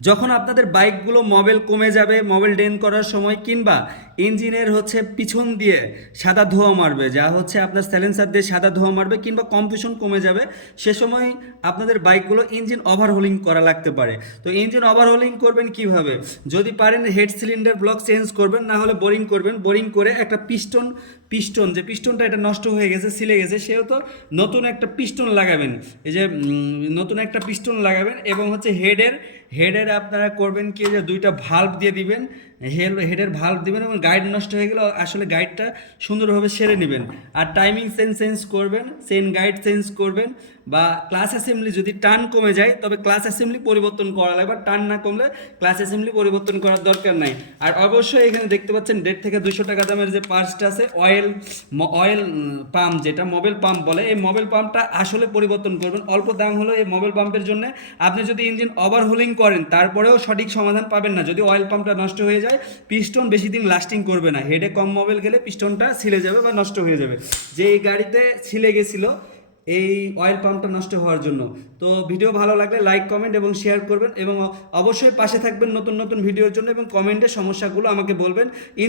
যখন আপনাদের বাইকগুলো মোবিল কমে যাবে, মোবিল ড্রেন করার সময়, কিংবা ইঞ্জিনের পিছন দিয়ে সাদা ধোঁয়া মারবে, যা আপনার সাইলেন্সার দিয়ে সাদা ধোঁয়া মারবে, কিংবা কম্প্রেশন কমে যাবে, সে সময় আপনাদের বাইকগুলো ইঞ্জিন ওভারহোলিং করা লাগতে পারে। তো ইঞ্জিন ওভারহোলিং করবেন কিভাবে? যদি পারেন হেড সিলিন্ডার ব্লক চেঞ্জ করবেন, না হলে বোরিং করবেন। বোরিং করে একটা পিস্টন পিস্টন যে পিস্টনটা এটা নষ্ট হয়ে গেছে, ছিলে গেছে, সেহেতু নতুন একটা পিস্টন লাগাবেন। এই যে নতুন একটা পিস্টন লাগাবেন, এবং হেডের আপনারা করবেন কি, যে দুইটা ভাল্ব দিয়ে দিবেন, হেডের ভাল্ব দিবেন, এবং গাইড নষ্ট হয়ে গেলে আসলে গাইডটা সুন্দরভাবে সেরে নেবেন। আর টাইমিং চেঞ্জ করবেন, চেন গাইড চেঞ্জ করবেন, বা ক্লাস অ্যাসেম্বলি যদি টার্ন কমে যায় তবে ক্লাস অ্যাসেম্বলি পরিবর্তন করা লাগবে, টার্ন না কমলে ক্লাস অ্যাসেম্বলি পরিবর্তন করার দরকার নাই। আর অবশ্যই এখানে দেখতে পাচ্ছেন 1.5 থেকে 200 টাকা দামের যে পার্টসটা আছে, অয়েল পাম্প, যেটা মোবিল পাম্প বলে, এই মোবিল পাম্পটা আসলে পরিবর্তন করবেন। অল্প দাম হলো এই মোবিল পাম্পের জন্য। আপনি যদি ইঞ্জিন ওভারহোলিং করেন তারপরেও সঠিক সমাধান পাবেন না, যদি অয়েল পাম্পটা নষ্ট হয়ে যায়, পিস্টন বেশি দিন লাস্টিং করবে না, হেডে কম মোবিল গেলে পিস্টনটা ছিলে যাবে বা নষ্ট হয়ে যাবে। যে এই গাড়িতে ছিলে গেছিলো এই অয়েল পাম্পটা নষ্ট হওয়ার জন্য। তো ভিডিও ভালো লাগলে লাইক, কমেন্ট এবং শেয়ার করবেন, এবং অবশ্যই পাশে থাকবেন নতুন নতুন ভিডিওর জন্য, এবং কমেন্টে সমস্যাগুলো আমাকে বলবেন।